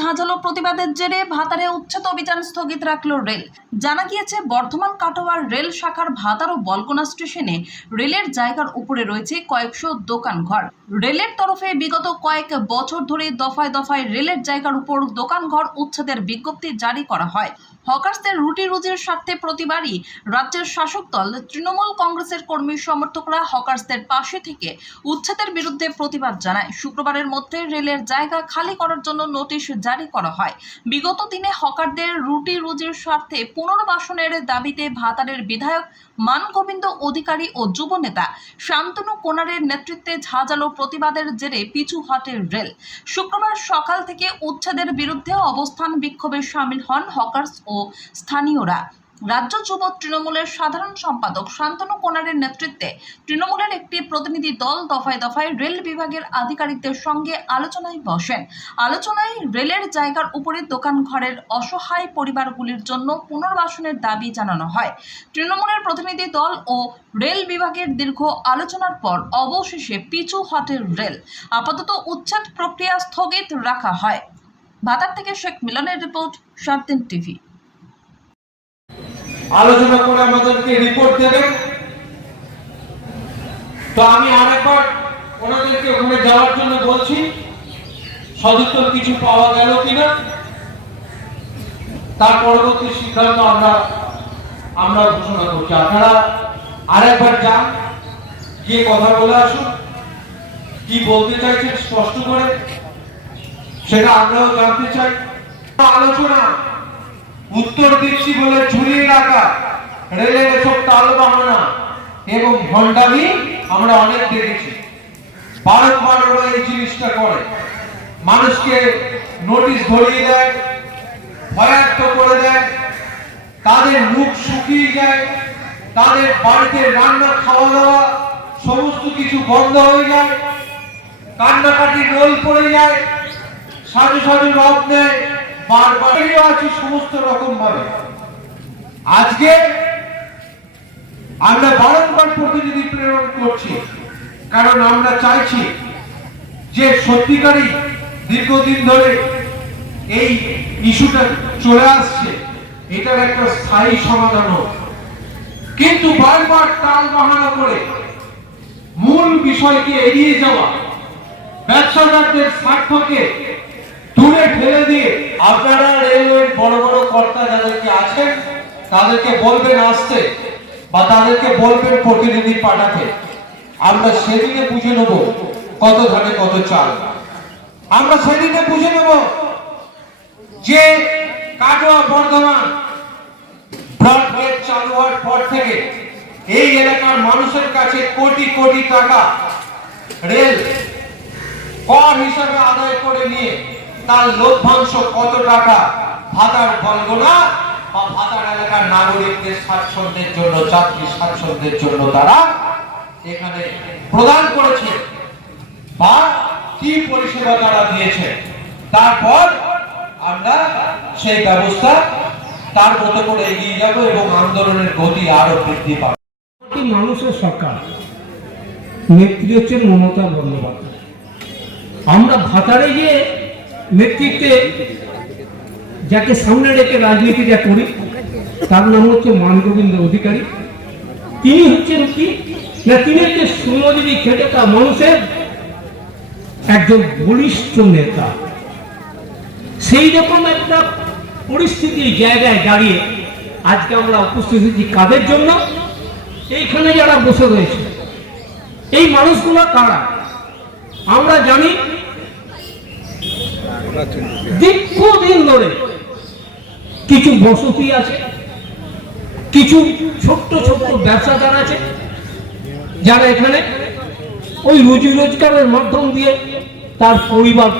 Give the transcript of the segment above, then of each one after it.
ঝাঁঝালো প্রতিবাদের জেরে ভাতারে উচ্ছেদ অভিযান স্থগিত রাখল রেল। জানা গিয়েছে, বর্ধমান কাটোয়ার রেল শাখার ভাতার ও বলগোনা স্টেশনে রেলের জায়গার উপরে রয়েছে কয়েকশো দোকান ঘর। রেলের তরফে বিগত কয়েক বছর ধরে দফায় দফায় রেলের জায়গার উপর দোকান ঘর উচ্ছেদের বিজ্ঞপ্তি জারি করা হয়। হকার্সদের রুটি রুজির স্বার্থে প্রতিবারই রাজ্যের শাসক দল তৃণমূল কংগ্রেসের কর্মী সমর্থকরা হকার্সদের পাশে থেকে উচ্ছেদের বিরুদ্ধে প্রতিবাদ জানায়। শুক্রবারের মধ্যে রেলের জায়গা খালি করার জন্য নোটিশ জারি করা হয়। বিগত দিনে হকারদের রুটি রুজির স্বার্থে পুনর্বাসনের দাবিতে ভাতারের বিধায়ক মানগোবিন্দ অধিকারী ও যুব নেতা শান্তনু কোনারের নেতৃত্বে ঝাঁঝালো প্রতিবাদের জেরে পিছু হটে রেল। শুক্রবার সকাল থেকে উচ্ছেদের বিরুদ্ধে অবস্থান বিক্ষোভে সামিল হন হকার্স ও স্থানীয়রা। রাজ্য যুব তৃণমূলের সাধারণ সম্পাদক শান্তনু কোনারের নেতৃত্বে তৃণমূলের একটি প্রতিনিধি দল দফায় দফায় রেল বিভাগের আধিকারিকদের সঙ্গে আলোচনায় বসেন। আলোচনায় রেলের জায়গার উপরে দোকান ঘরের অসহায় পরিবারগুলির জন্য পুনর্বাসনের দাবি জানানো হয়। তৃণমূলের প্রতিনিধি দল ও রেল বিভাগের দীর্ঘ আলোচনার পর অবশেষে পিছু হটে রেল। আপাতত উচ্ছেদ প্রক্রিয়া স্থগিত রাখা হয়। ভাতার থেকে শেখ মিলনের রিপোর্ট, 7 দিন টিভি। আলোচনা করে আমাদেরকে রিপোর্ট দেবেন। তো আমি আরেকবার ওনাদেরকে ওখানে যাওয়ার জন্য বলছি, সদুত্তর কিছু পাওয়া গেল কিনা, তার পরবর্তী সিদ্ধান্ত আমরা ঘোষণা করছি। আপনারা আরেকবার যান, গিয়ে কথা বলে আসুন, কি বলতে চাইছেন স্পষ্ট করে সেটা আমরাও জানতে চাই। আলোচনা উত্তর দিচ্ছি বলে ঝুলিয়ে রাখা রেলের এসব তাল বাহানা এবং ভণ্ডামি আমরা অনেক দেখেছি। বারবার ওরা এই জিনিসটা করে, মানুষকে নোটিশ ধরিয়ে দেয়, ভয়ার্থ করে দেয়, তাদের মুখ শুকিয়ে যায়, তাদের বাড়িতে রান্না খাওয়া দাওয়া সমস্ত কিছু বন্ধ হয়ে যায়, কান্নাকাটি রোল পড়ে যায়, সাজু সাজু রব নেয়, বারবার আছে সমস্ত রকম ভাবে। আজকে আমরা বারংবার প্রতিনিধি প্রেরণ করছি, কারণ আমরা চাইছি যে সত্যিকারই দীর্ঘদিন ধরে এই ইস্যুটা চলে আসছে, এটার একটা স্থায়ী সমাধান হোক। কিন্তু বারবার টাল বাহানা করে মূল বিষয়কে এড়িয়ে যাওয়া, ব্যবসাদারদের স্বার্থকে দূরে ফেলে দিয়ে আপনারা রেলওয়ের বড় বড় কর্তা যাদেরকে আছেন তাদেরকে বলবেন আসতে, বা তাদেরকে বলবেন প্রতিনিধি পাঠাতে। আমরা সেদিনে বুঝে নেব কত ধানে কত চাল। আমরা সেদিনে বুঝে নেব যে কাটোয়া বর্ধমান ব্রডগেজ চালু হওয়ার পর থেকে এই এলাকার মানুষের কাছে কোটি কোটি টাকা রেল কর হিসাবে আদায় করে নিয়ে তার লভ্যাংশ কত টাকা ভাতার বলগোনা বা ভাতার এলাকার নাগরিকদের স্বাচ্ছন্দ্যের জন্য, যাত্রী স্বাচ্ছন্দ্যের জন্য তারা এখানে প্রদান করেছে বা কি পরিষেবা তারা দিয়েছে। তারপর আমরা সেই ব্যবস্থা তার মতো করে এগিয়ে যাব এবং আন্দোলনের গতি আরো বৃদ্ধি পাবে। মানুষের সরকার, নেত্রী হচ্ছেন মমতা বন্দ্যোপাধ্যায়। আমরা ভাতারে গিয়ে নেতৃত্বে যাকে সামনে রেখে রাজনীতিটা করি তার নাম হচ্ছে মানগোবিন্দ অধিকারী। তিনি হচ্ছেন কি না, তিনি হচ্ছে শ্রমজীবী খেটে তা মানুষের একজন বলিষ্ঠ নেতা। সেই রকম একটা পরিস্থিতির জায়গায় দাঁড়িয়ে আজকে আমরা উপস্থিত হয়েছি কাদের জন্য? এইখানে যারা বসে রয়েছে এই মানুষগুলো কারা? আমরা জানি দীর্ঘদিন ধরে কিছু বসতি আছে, কিছু ছোট্ট ছোট্ট ব্যবসাদার আছে যারা এখানে ওই রুজি রোজগারের মাধ্যম দিয়ে তার পরিবার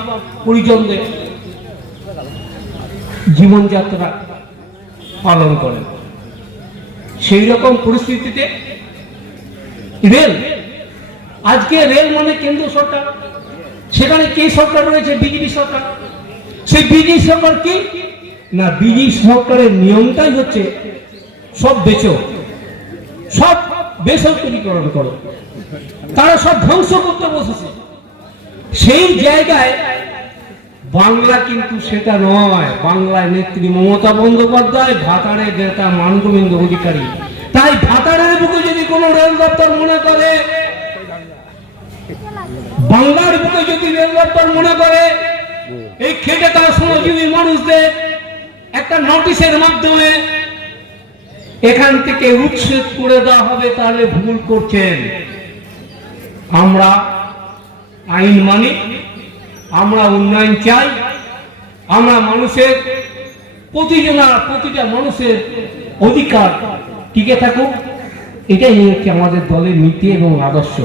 পরিজনদের জীবনযাত্রা পালন করেন। সেই রকম পরিস্থিতিতে রেল, আজকে রেল মানে কেন্দ্র সরকার, সেখানে কে সরকার রয়েছে? বিজেপি সরকার। সেই বিজেপি সরকার কি না, বিজেপি সরকারের নিয়মটাই হচ্ছে সব বেচো, সব বেসরকারীকরণ করো, তারা সব ধ্বংস করতে বসেছে। সেই জায়গায় বাংলা কিন্তু সেটা নয়। বাংলায় নেত্রী মমতা বন্দ্যোপাধ্যায়, ভাতারের নেতা মানগোবিন্দ অধিকারী। তাই ভাতারের বুকে যদি কোনো রেল দপ্তর মনে করে, বাংলার বুকে যদি রেল দপ্তর মনে করে এই খেটে খাওয়া শ্রমজীবী মানুষদের একটা নোটিশের মাধ্যমে এখান থেকে উচ্ছেদ করে দেওয়া হবে, তাহলে ভুল করছেন। আমরা আইন মানি, আমরা উন্নয়ন চাই, আমরা মানুষের প্রতিটা মানুষের অধিকার টিকে থাকুক, এটাই হচ্ছে আমাদের দলের নীতি এবং আদর্শ।